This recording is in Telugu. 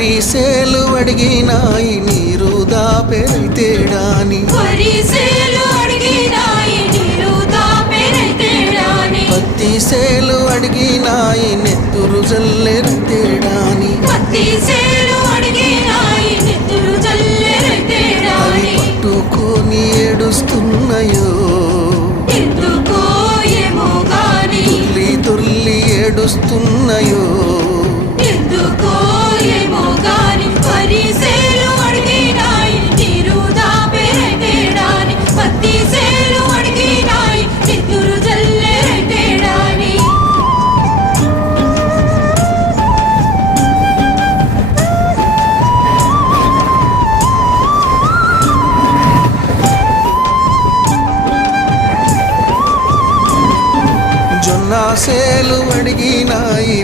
వరిసేలు అడిగినాయి నీరు దాపెరైతేడాని పత్తి సేలు అడిగినాయి నెత్తురు జల్లెరైతేడాని అవి పట్టుకొని ఏడుస్తున్నాయో తుల్లి తుల్లి ఏడుస్తున్నాయో జొన్న సేలు అడిగినాయి